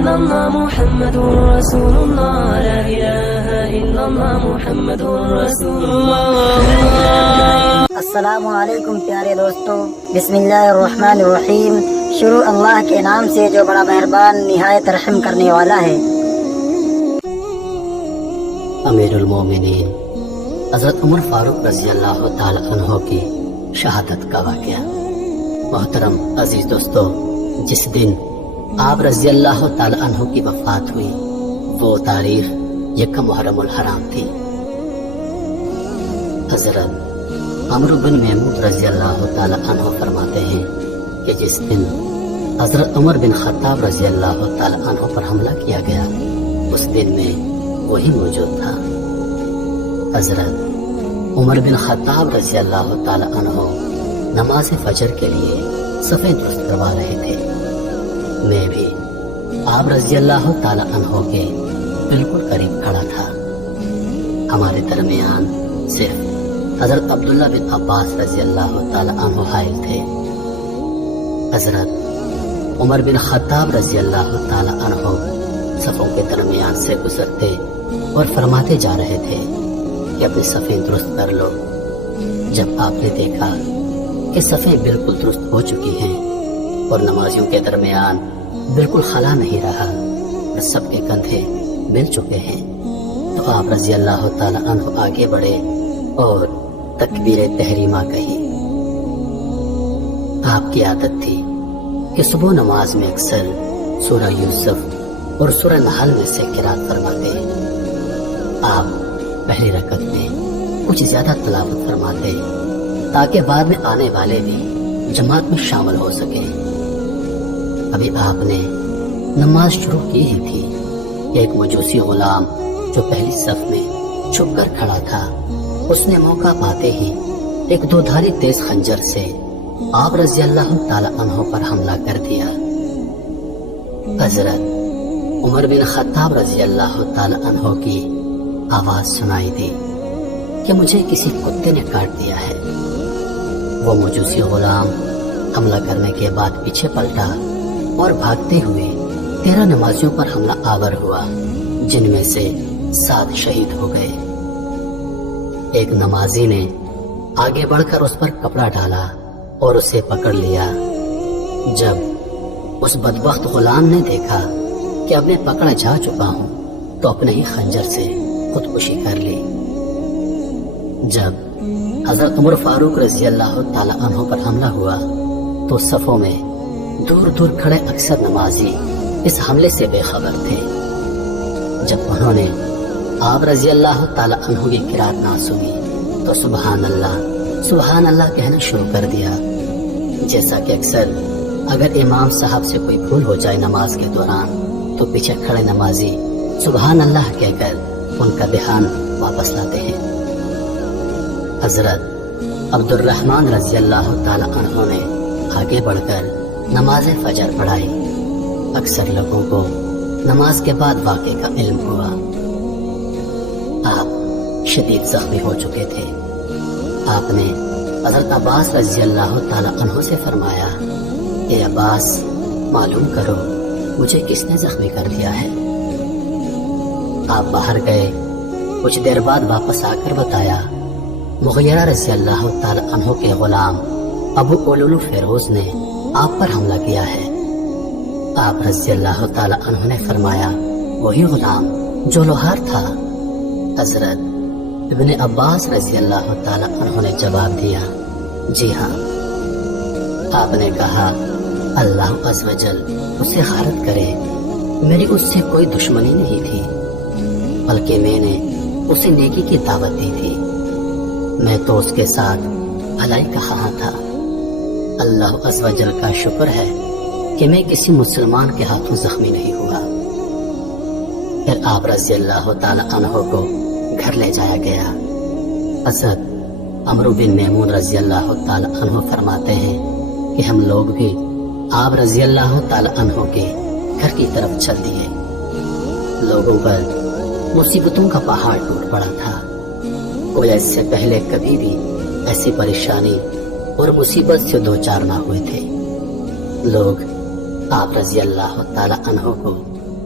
إلا الله محمد رسول الله لا إله إلا الله محمد رسول الله. السلام علیکم پیارے دوستو، بسم اللہ الرحمن الرحیم. شروع اللہ کے نام سے جو بڑا مہربان نہایت رحم کرنے والا ہے. امیر المومنین حضرت عمر فاروق رضی اللہ تعالی عنہ کی شہادت کا واقعہ. محترم عزیز دوستو، جس دن آپ رضی اللہ تعالی عنہ کی وفات ہوئی وہ تاریخ یکم محرم الحرام تھی. حضرت عمرو بن محمود رضی اللہ تعالی عنہ فرماتے ہیں کہ جس دن حضرت عمر بن خطاب رضی اللہ تعالی عنہ پر حملہ کیا گیا اس دن میں وہی موجود تھا. حضرت عمر بن خطاب رضی اللہ تعالی عنہ نماز فجر کے لیے صفیں درست کروا رہے تھے. میں بھی آپ رضی اللہ تعالی عنہ کے بالکل قریب کھڑا تھا. ہمارے درمیان صرف حضرت عبداللہ بن عباس رضی اللہ تعالی عنہ حائل تھے. حضرت عمر بن خطاب رضی اللہ تعالی عنہ صفوں کے درمیان سے گزرتے اور فرماتے جا رہے تھے کہ اپنی صفیں درست کر لو. جب آپ نے دیکھا کہ صفیں بالکل درست ہو چکی ہیں اور نمازیوں کے درمیان بالکل خلا نہیں رہا اور سب کے کندھے مل چکے ہیں تو آپ رضی اللہ تعالی عنہ آگے بڑھے اور تکبیر تحریمہ کہی. آپ کی عادت تھی کہ صبح نماز میں اکثر سورہ یوسف اور سورہ نحل میں سے قرات فرماتے. آپ پہلی رکعت میں کچھ زیادہ تلاوت فرماتے تاکہ بعد میں آنے والے بھی جماعت میں شامل ہو سکیں. ابھی آپ نے نماز شروع کی ہی تھی کہ ایک مجوسی غلام جو پہلی صف میں چھپ کر کھڑا تھا اس نے موقع پاتے ہی ایک دودھاری تیز خنجر سے آپ رضی اللہ تعالی عنہ پر حملہ کر دیا. حضرت عمر بن خطاب رضی اللہ تعالی عنہ کی آواز سنائی دی کہ مجھے کسی کتے نے کاٹ دیا ہے. وہ مجوسی غلام حملہ کرنے کے بعد پیچھے پلٹا اور بھاگتے ہوئے 13 نمازیوں پر حملہ آور ہوا جن میں سے 7 شہید ہو گئے. ایک نمازی نے آگے بڑھ کر اس پر کپڑا ڈالا اور اسے پکڑ لیا. جب اس بدبخت غلام نے دیکھا کہ اب میں پکڑا جا چکا ہوں تو اپنے ہی خنجر سے خودکشی کر لی. جب حضرت عمر فاروق رضی اللہ تعالی عنہ پر حملہ ہوا تو صفوں میں دور دور کھڑے اکثر نمازی اس حملے سے بے خبر تھے. جب انہوں نے آپ رضی اللہ تعالی عنہ کی قرات نہ سنی تو سبحان اللہ کہنا شروع کر دیا. جیسا کہ اکثر اگر امام صاحب سے کوئی بھول ہو جائے نماز کے دوران تو پیچھے کھڑے نمازی سبحان اللہ کہہ کر ان کا دھیان واپس لاتے ہیں. حضرت عبد الرحمن رضی اللہ تعالی عنہ نے آگے بڑھ کر نماز فجر پڑھائی. اکثر لوگوں کو نماز کے بعد واقعے کا علم ہوا. آپ شدید زخمی ہو چکے تھے. آپ نے حضرت عباس رضی اللہ تعالی عنہ سے فرمایا اے عباس معلوم کرو مجھے کس نے زخمی کر دیا ہے. آپ باہر گئے. کچھ دیر بعد واپس آ کر بتایا مغیرہ رضی اللہ تعالی عنہ کے غلام ابو اولولو فیروز نے آپ پر حملہ کیا ہے. آپ رضی اللہ تعالی عنہ نے فرمایا وہی غلام جو لوہار تھا. حضرت ابن عباس رضی اللہ تعالی عنہ نے جواب دیا جی ہاں. آپ نے کہا اللہ عز و جل اسے غارت کرے، میری اس سے کوئی دشمنی نہیں تھی بلکہ میں نے اسے نیکی کی دعوت دی تھی. میں تو اس کے ساتھ بھلائی کا خواہاں تھا. اللہ عز و جل کا شکر ہے کہ میں کسی مسلمان کے ہاتھوں زخمی نہیں ہوا. پھر آپ رضی اللہ تعالی عنہ کو گھر لے جایا گیا. حضرت عمرو بن محمود رضی اللہ تعالی عنہ فرماتے ہیں کہ ہم لوگ بھی آپ رضی اللہ تعالی عنہ کے گھر کی طرف چل دیے. لوگوں پر مصیبتوں کا پہاڑ ٹوٹ پڑا تھا. کوئی اس سے پہلے کبھی بھی ایسی پریشانی اور مصیبت سے دوچار نہ ہوئے تھے. لوگ آپ رضی اللہ تعالی عنہ کو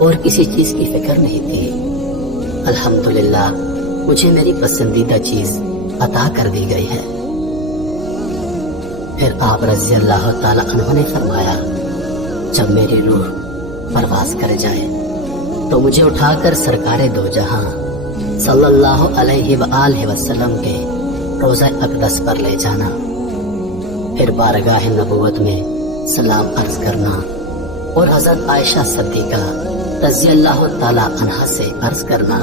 اور کسی چیز کی فکر نہیں تھی۔ الحمدللہ مجھے میری پسندیدہ چیز عطا کر دی گئی ہے۔ پھر آپ رضی اللہ تعالی عنہ نے فرمایا، جب میری روح پرواز کر جائے تو مجھے اٹھا کر سرکار دو جہاں صلی اللہ علیہ وآلہ وسلم کے روضہ اقدس پر لے جانا، پھر بارگاہ نبوت میں سلام عرض کرنا اور حضرت عائشہ صدیقہ رضی اللہ تعالی عنہا سے عرض کرنا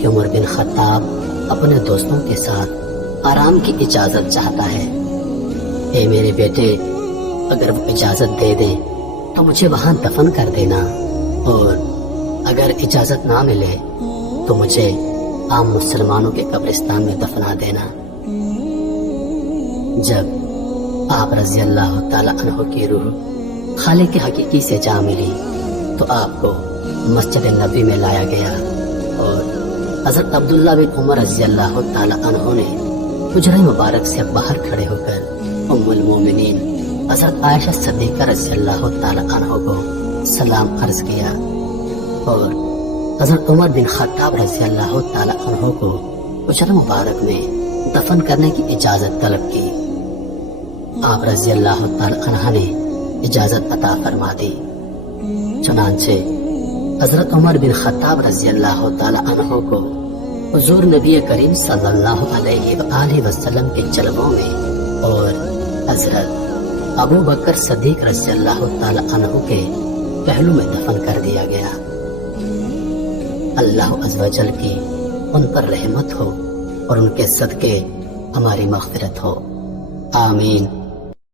کہ عمر بن خطاب اپنے دوستوں کے ساتھ آرام کی اجازت چاہتا ہے۔ اے میرے بیٹے، اگر وہ اجازت دے دیں تو مجھے وہاں دفن کر دینا، اور اگر اجازت نہ ملے تو مجھے عام مسلمانوں کے قبرستان میں دفنا دینا۔ جب آپ رضی اللہ تعالی عنہ کی روح خالق حقیقی سے جا ملی تو آپ کو مسجد نبی میں لایا گیا، اور حضرت عبداللہ بن عمر رضی اللہ تعالی عنہ نے حجرہ مبارک سے باہر کھڑے ہو کر ام المومنین حضرت عائشہ صدیقہ رضی اللہ تعالی عنہ کو سلام عرض کیا، اور حضرت عمر بن خطاب رضی اللہ تعالی عنہ کو حجرہ مبارک میں دفن کرنے کی اجازت طلب کی۔ آپ رضی اللہ تعالی عنہ نے اجازت عطا فرما دی۔ چنانچہ حضرت عمر بن خطاب رضی اللہ تعالی عنہ کو حضور نبی کریم صلی اللہ علیہ وآلہ وسلم کے جلووں میں اور حضرت ابو بکر صدیق رضی اللہ تعالی عنہ کے پہلو میں دفن کر دیا گیا۔ اللہ عز و جل کی ان پر رحمت ہو اور ان کے صدقے ہماری مغفرت ہو، آمین۔